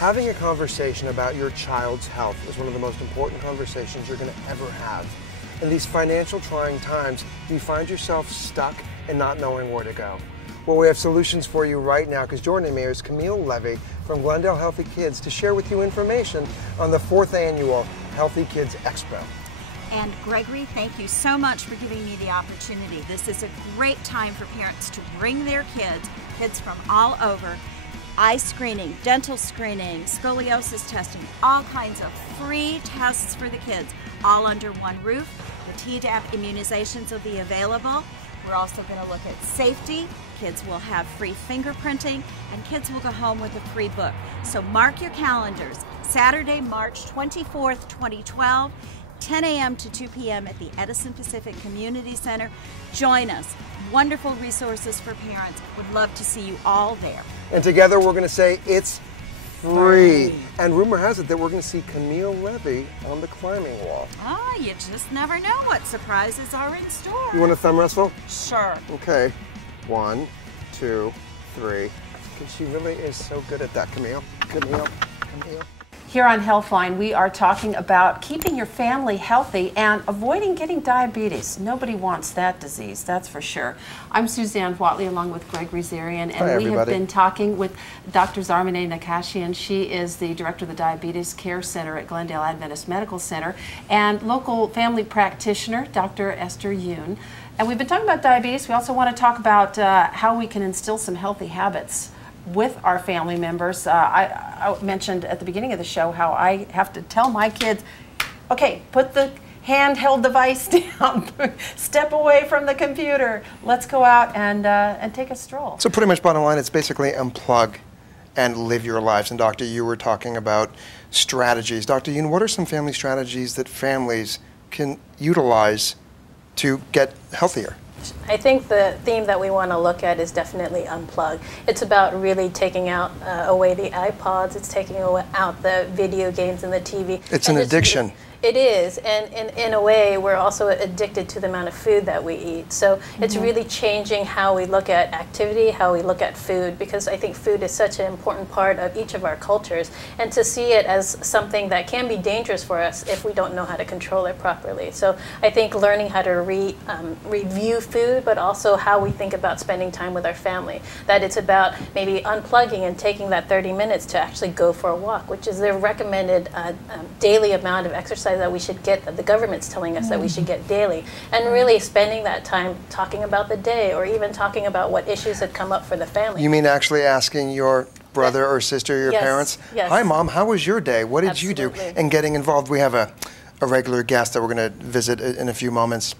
Having a conversation about your child's health is one of the most important conversations you're going to ever have. In these financial trying times, do you find yourself stuck and not knowing where to go? Well, we have solutions for you right now, because joining me is Camille Levy from Glendale Healthy Kids to share with you information on the 4th annual Healthy Kids Expo. And Gregory, thank you so much for giving me the opportunity. This is a great time for parents to bring their kids from all over, eye screening, dental screening, scoliosis testing, all kinds of free tests for the kids, all under one roof. The Tdap immunizations will be available. We're also going to look at safety. Kids will have free fingerprinting, and kids will go home with a free book. So mark your calendars. Saturday, March 24th, 2012, 10 a.m. to 2 p.m. at the Edison Pacific Community Center. Join us. Wonderful resources for parents. Would love to see you all there. And together we're going to say it's free. And rumor has it that we're going to see Camille Levy on the climbing wall. Oh, you just never know what surprises are in store. You want a thumb wrestle? Sure. Okay. 1, 2, 3. Because she really is so good at that, Camille. Camille. Here on HEALTHline, we are talking about keeping your family healthy and avoiding getting diabetes. Nobody wants that disease, that's for sure. I'm Susanne Whatley along with Gregory and Hi, we have been talking with Dr. Zarmine Naccashian. She is the director of the Diabetes Care Center at Glendale Adventist Medical Center, and local family practitioner, Dr. Ester Yoon. And we've been talking about diabetes. We also want to talk about how we can instill some healthy habits with our family members. I mentioned at the beginning of the show how I have to tell my kids, okay, put the handheld device down, step away from the computer, let's go out and take a stroll. So pretty much bottom line, it's basically unplug and live your lives. And Dr. you were talking about strategies. Dr. Yoon, what are some family strategies that families can utilize to get healthier? I think the theme that we want to look at is definitely unplug. It's about really taking out away the iPods. It's taking out the video games and the TV. It's an addiction. It is, and in a way, we're also addicted to the amount of food that we eat. So it's really changing how we look at activity, how we look at food, because I think food is such an important part of each of our cultures, and to see it as something that can be dangerous for us if we don't know how to control it properly. So I think learning how to review food, but also how we think about spending time with our family, that it's about maybe unplugging and taking that 30 minutes to actually go for a walk, which is the recommended daily amount of exercise that we should get, that the government's telling us that we should get daily, and really spending that time talking about the day, or even talking about what issues had come up for the family. You mean actually asking your brother or sister, your parents, hi Mom, how was your day? What did you do? And getting involved. We have a regular guest that we're going to visit in a few moments,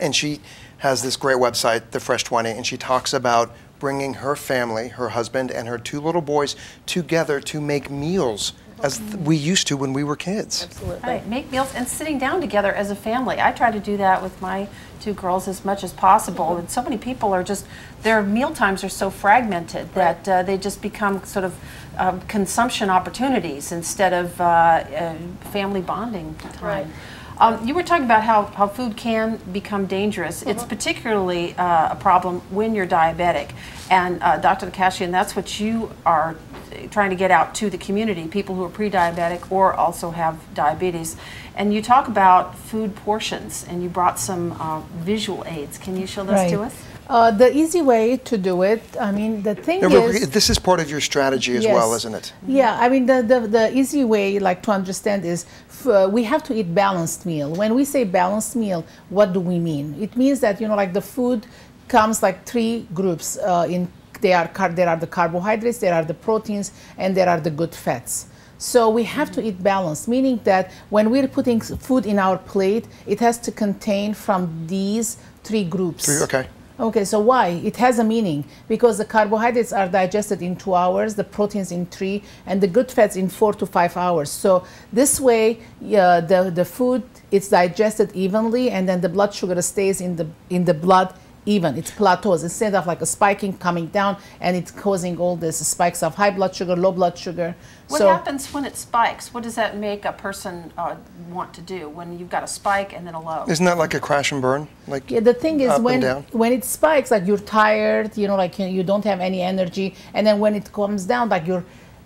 and she has this great website, The Fresh 20, and she talks about bringing her family, her husband and her 2 little boys, together to make meals as we used to when we were kids. Absolutely. Right, make meals and sitting down together as a family. I try to do that with my 2 girls as much as possible. And so many people are just, their meal times are so fragmented that they just become sort of consumption opportunities instead of family bonding time. You were talking about how food can become dangerous. It's particularly a problem when you're diabetic. And Dr. Naccashian, that's what you are trying to get out to the community, people who are pre-diabetic or also have diabetes. And you talk about food portions, and you brought some visual aids. Can you show those to us? The easy way to do it, I mean, the thing is... This is part of your strategy as well, isn't it? Yeah, I mean, the easy way, like, to understand is we have to eat balanced meal. When we say balanced meal, what do we mean? It means that, you know, like the food comes like 3 groups. There are the carbohydrates, there are the proteins, and there are the good fats. So we have to eat balanced, meaning that when we're putting food in our plate, it has to contain from these 3 groups. Okay. Okay, so why? It has a meaning, because the carbohydrates are digested in 2 hours, the proteins in 3, and the good fats in 4 to 5 hours. So this way, the food, it's digested evenly, and then the blood sugar stays in the blood even. It plateaus instead of like a spiking coming down, and it's causing all these spikes of high blood sugar, low blood sugar. What happens when it spikes? What does that make a person want to do when you've got a spike and then a low? Isn't that like a crash and burn? Like the thing is, when it spikes, like you're tired, you know, like you don't have any energy, and then when it comes down, like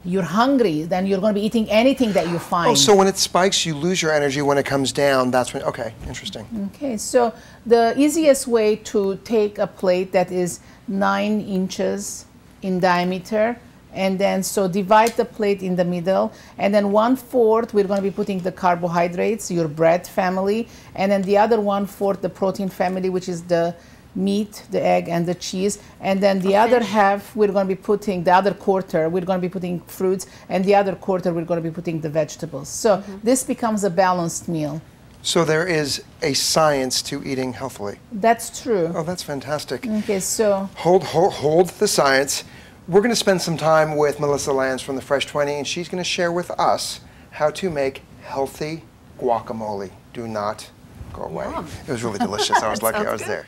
you're hungry, then you're going to be eating anything that you find. Oh, so when it spikes, you lose your energy. When it comes down, that's when, okay, interesting. Okay, so the easiest way to take a plate that is 9 inches in diameter, and then so divide the plate in the middle, and then 1/4 we're going to be putting the carbohydrates, your bread family, and then the other 1/4 the protein family, which is the meat, the egg, and the cheese, and then the other half we're going to be putting, the other quarter we're going to be putting fruits, and the other quarter we're going to be putting the vegetables. So this becomes a balanced meal. So there is a science to eating healthily. That's true. Oh, that's fantastic. Okay, so hold the science. We're going to spend some time with Melissa Lanz from the Fresh 20, and she's going to share with us how to make healthy guacamole. Do not go away. Yum. It was really delicious. I was lucky I was good. there.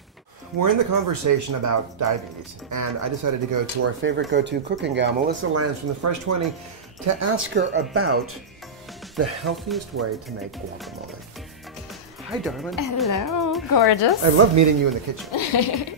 We're in the conversation about diabetes, and I decided to go to our favorite go-to cooking gal, Melissa Lanz from the Fresh 20, to ask her about the healthiest way to make guacamole. Hi, darling. Hello, gorgeous. I love meeting you in the kitchen.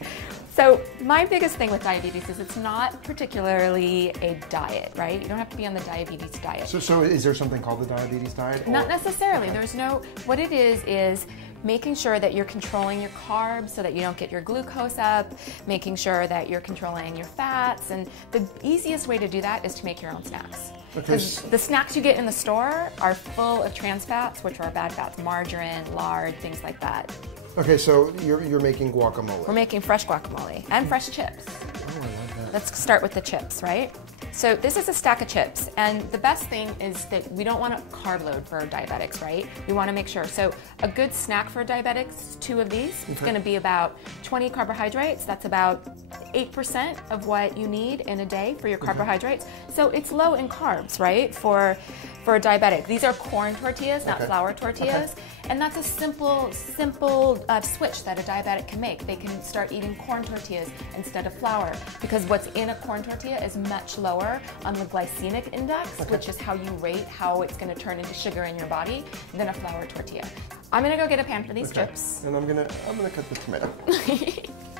So my biggest thing with diabetes is it's not particularly a diet, right? You don't have to be on the diabetes diet. So is there something called the diabetes diet? Not necessarily. Okay. There's no, what it is making sure that you're controlling your carbs so that you don't get your glucose up, making sure that you're controlling your fats, and the easiest way to do that is to make your own snacks. Because the snacks you get in the store are full of trans fats, which are bad fats, margarine, lard, things like that. Okay, so you're making guacamole. We're making fresh guacamole and fresh chips. Oh, I love that. Let's start with the chips, right? So this is a stack of chips, and the best thing is that we don't want to carb load for diabetics, right? We want to make sure. So a good snack for diabetics, 2 of these, it's going to be about 20 carbohydrates. That's about 8% of what you need in a day for your carbohydrates. So it's low in carbs, right? For a diabetic. These are corn tortillas, not flour tortillas. And that's a simple switch that a diabetic can make. They can start eating corn tortillas instead of flour, because what's in a corn tortilla is much lower on the glycemic index, which is how you rate how it's going to turn into sugar in your body, than a flour tortilla. I'm going to go get a pan for these chips. And I'm gonna cut the tomato.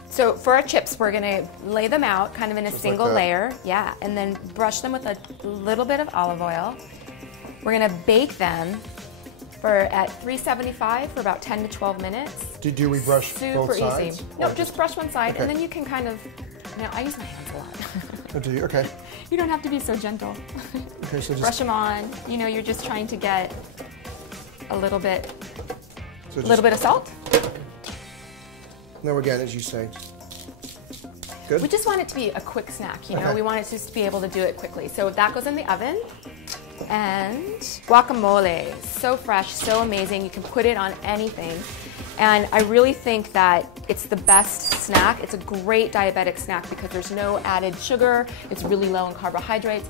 So for our chips, we're going to lay them out kind of in a single layer, and then brush them with a little bit of olive oil. We're going to bake them at 375 for about 10 to 12 minutes. Do we brush both sides? Super easy. No, just brush one side, and then you can kind of, I use my hands a lot. Oh, do you? Okay. You don't have to be so gentle. Okay, so just brush them on. You're just trying to get a little bit of salt. Now again, as you say. Good. We just want it to be a quick snack, We want it just to be able to do it quickly. So that goes in the oven. And guacamole, so fresh, so amazing. You can put it on anything. And I really think that it's the best snack. It's a great diabetic snack because there's no added sugar. It's really low in carbohydrates.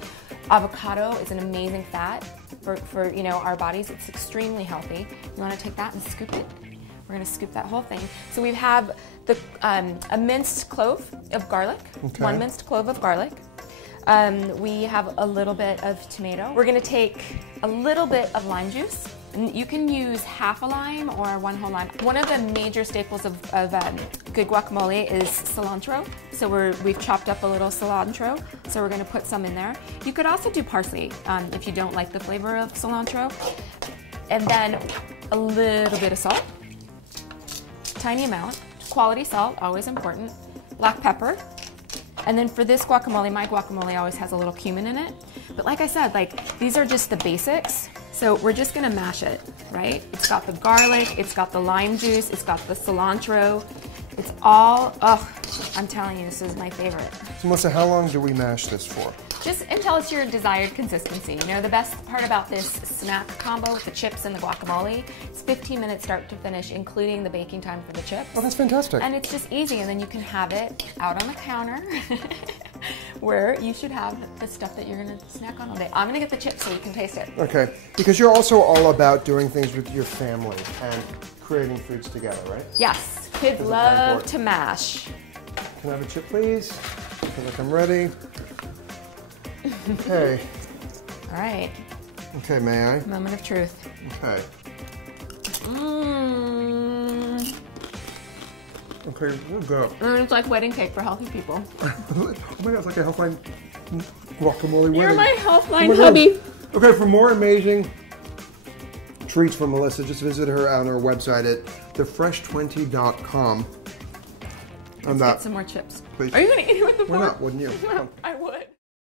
Avocado is an amazing fat for our bodies. It's extremely healthy. You want to take that and scoop it? We're going to scoop that whole thing. So we have a minced clove of garlic, 1 minced clove of garlic. We have a little bit of tomato. We're going to take a little bit of lime juice. You can use half a lime or 1 whole lime. One of the major staples of good guacamole is cilantro. So we've chopped up a little cilantro. So we're going to put some in there. You could also do parsley if you don't like the flavor of cilantro. And then a little bit of salt, tiny amount. Quality salt, always important. Black pepper. And then for this guacamole, my guacamole always has a little cumin in it. But like I said, these are just the basics. So we're just gonna mash it, right? It's got the garlic, it's got the lime juice, it's got the cilantro. It's all, I'm telling you, this is my favorite. So Melissa, how long do we mash this for? Just until it's your desired consistency. The best part about this snack combo with the chips and the guacamole, it's 15 minutes start to finish, including the baking time for the chips. Oh, that's fantastic. And it's just easy, and then you can have it out on the counter where you should have the stuff that you're gonna snack on all day. I'm gonna get the chips so you can taste it. Okay, because you're also all about doing things with your family and creating foods together, right? Yes, kids love to mash. Can I have a chip, please? I feel like I'm ready. Okay. All right. Okay, may I? Moment of truth. Okay. Okay, we'll go. It's like wedding cake for healthy people. Oh my God, it's like a HEALTHline guacamole. You're my HEALTHline hubby. Okay, for more amazing treats from Melissa, just visit her on her website at thefresh20.com. Let's get some more chips. Please. Are you going to eat it with the fork? Why not? Wouldn't you? I would.